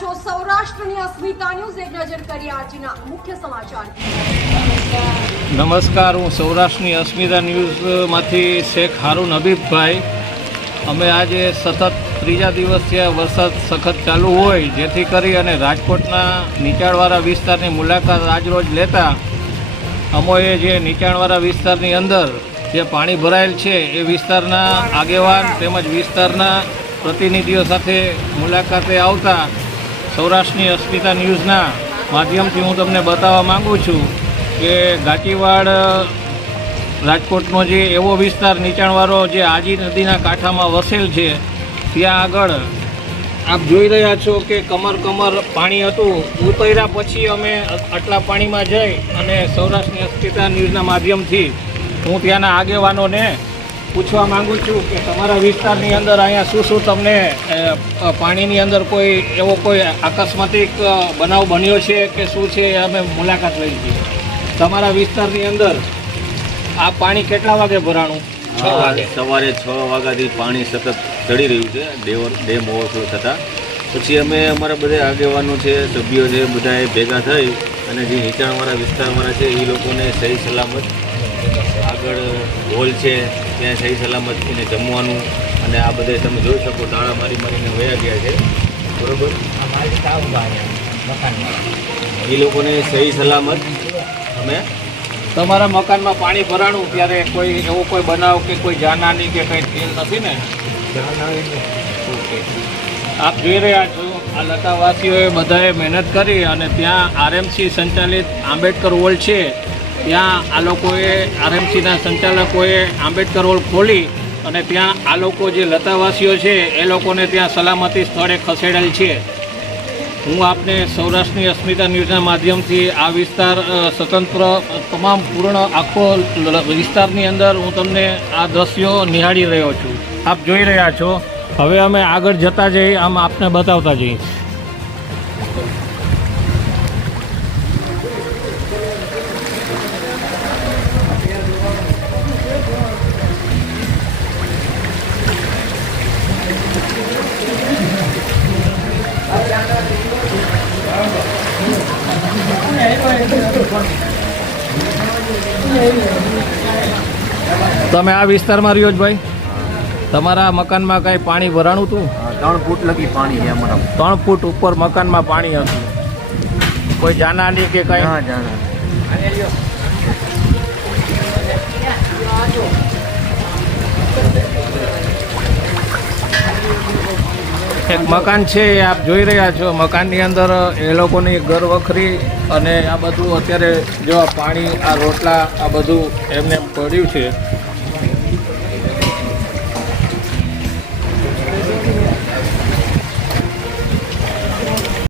છો સૌરાષ્ટ્રની અસ્મિતા ન્યૂઝ એક નજર કરીએ આજના મુખ્ય સમાચાર. નમસ્કાર, હું સૌરાષ્ટ્રની અસ્મિતા ન્યૂઝમાંથી શેખ હારૂન હબીબભાઈ. અમે આજે સતત ત્રીજા દિવસથી વરસાદ સખત ચાલુ હોય, જેથી કરી અને રાજકોટના નીચાણવાળા વિસ્તારની મુલાકાત આજરોજ લેતા અમોએ જે નીચાણવાળા વિસ્તારની અંદર જે પાણી ભરાયેલ છે, એ વિસ્તારના આગેવાન તેમજ વિસ્તારના પ્રતિનિધિઓ સાથે મુલાકાતે આવતા સૌરાષ્ટ્રની અસ્મિતા ન્યૂઝના માધ્યમથી હું તમને બતાવવા માગું છું કે ઘાટીવાડ રાજકોટનો જે એવો વિસ્તાર, નીચાણવાળો જે આજી નદીના કાંઠામાં વસેલ છે, ત્યાં આગળ આપ જોઈ રહ્યા છો કે કમર કમર પાણી હતું. ઉતર્યા પછી અમે આટલા પાણીમાં જઈ અને સૌરાષ્ટ્રની અસ્મિતા ન્યૂઝના માધ્યમથી હું ત્યાંના આગેવાનોને પૂછવા માંગુ છું કે તમારા વિસ્તારની અંદર અહીંયા શું શું તમને પાણીની અંદર કોઈ એવો કોઈ આકસ્મિક બનાવ બન્યો છે કે શું છે એ અમે મુલાકાત લઈ છે તમારા વિસ્તારની અંદર આ પાણી કેટલા વાગે ભરાણું? છ વાગે. સવારે છ વાગ્યાથી પાણી સતત ચડી રહ્યું છે. ડેવર ડેમ ઓવરફ્લો થતાં. પછી અમે અમારા બધા આગેવાનો છે સભ્યો છે બધાએ ભેગા થઈ અને જે નીચાણવાળા વિસ્તારવાળા છે એ લોકોને સહી સલામત આગળ હોલ છે ત્યાં સહી સલામત એને જમવાનું અને આ બધે તમે જોઈ શકો તાળા મારી મારીને વયા ગયા છે. બરોબર? એ લોકોને સહી સલામત. અમે તમારા મકાનમાં પાણી ભરાણું ત્યારે કોઈ એવો કોઈ બનાવ કે કોઈ જાનહાની કે કંઈ થયેલ નથી ને? ઓકે આપ જોઈ રહ્યા છો આ લતાવાસીઓએ બધાએ મહેનત કરી અને ત્યાં આરએમસી સંચાલિત આંબેડકર હોલ છે. ત્યાં આ લોકોએ આરએમસીના સંચાલકોએ આંબેડકર હોલ ખોલી અને ત્યાં આ લોકો જે લતાવાસીઓ છે, એ લોકોને ત્યાં સલામતી સ્થળે ખસેડેલ છે. હું આપને સૌરાષ્ટ્રની અસ્મિતા ન્યૂઝના માધ્યમથી આ વિસ્તાર સ્વતંત્ર, તમામ પૂર્ણ આખો વિસ્તારની અંદર હું તમને આ દ્રશ્યો નિહાળી રહ્યો છું. આપ જોઈ રહ્યા છો. હવે અમે આગળ જતા જઈ, આમ આપને બતાવતા જઈએ તમે આ વિસ્તારમાં રહ્યો જ ભાઈ. તમારા મકાનમાં કાંઈ પાણી ભરાણું હતું? ત્રણ ફૂટ લગી પાણી છે અમારા. ત્રણ ફૂટ ઉપર મકાનમાં પાણી હતું. કોઈ જાનહાની કે કંઈ? એક મકાન છે, એ આપ જોઈ રહ્યા છો. મકાનની અંદર, એ લોકોની ઘર વખરી અને આ બધું અત્યારે જો પાણી, આ રોટલા, આ બધું એમને પડ્યું છે